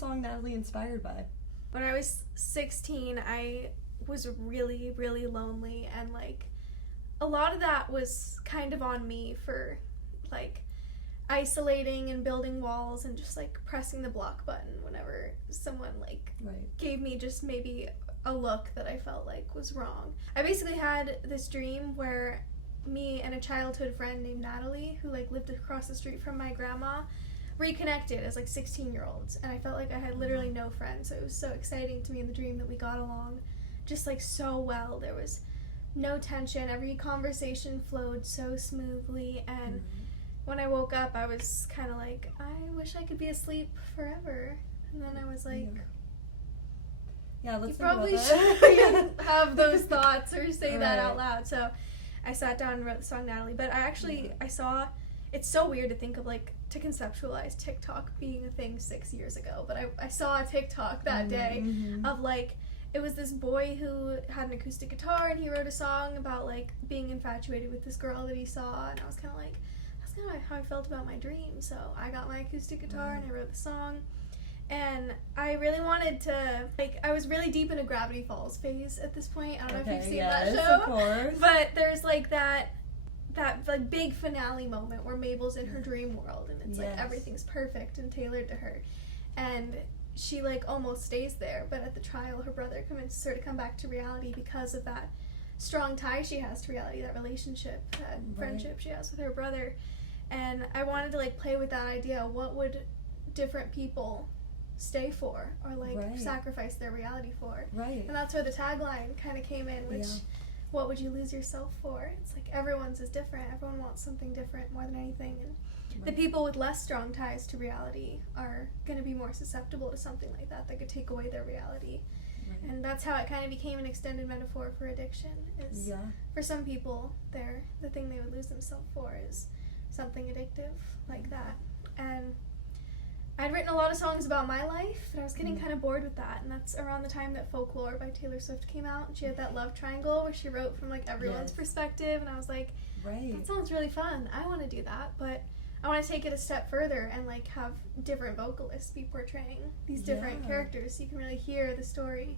song Natalie inspired by? When I was 16, I was really, really lonely, and like a lot of that was kind of on me for like isolating and building walls and just like pressing the block button whenever someone like gave me just maybe a look that I felt like was wrong. I basically had this dream where me and a childhood friend named Natalie, who like lived across the street from my grandma, reconnected as like 16-year-olds, and I felt like I had literally no friends. So it was so exciting to me in the dream that we got along just like so well. There was no tension. Every conversation flowed so smoothly, and when I woke up I was kind of like, I wish I could be asleep forever. And then I was like, yeah, let's you think probably about that. shouldn't have those thoughts or say that Right. out loud. So I sat down and wrote the song Natalie. But I saw, it's so weird to think of like, to conceptualize TikTok being a thing 6 years ago, but I saw a TikTok that day of like, it was this boy who had an acoustic guitar, and he wrote a song about like being infatuated with this girl that he saw, and I was kind of like, that's kind of how I felt about my dream. So I got my acoustic guitar and I wrote the song, and I really wanted to, like, I was really deep in a Gravity Falls phase at this point. I don't know if you've seen that show, of course. but there's like that like big finale moment where Mabel's in her dream world, and it's like everything's perfect and tailored to her, and she like almost stays there, but at the trial her brother convinces her to come back to reality because of that strong tie she has to reality, that relationship, that friendship she has with her brother. And I wanted to like play with that idea. What would different people stay for, or like sacrifice their reality for? And that's where the tagline kind of came in, which what would you lose yourself for? It's like everyone's is different. Everyone wants something different more than anything, and the people with less strong ties to reality are going to be more susceptible to something like that could take away their reality. And that's how it kind of became an extended metaphor for addiction. Is for some people, the thing they would lose themselves for is something addictive like that. And I'd written a lot of songs about my life, and I was getting kind of bored with that. And that's around the time that Folklore by Taylor Swift came out, and she had that love triangle where she wrote from like everyone's perspective, and I was like, that sounds really fun. I want to do that, but I want to take it a step further and like have different vocalists be portraying these different characters, so you can really hear the story.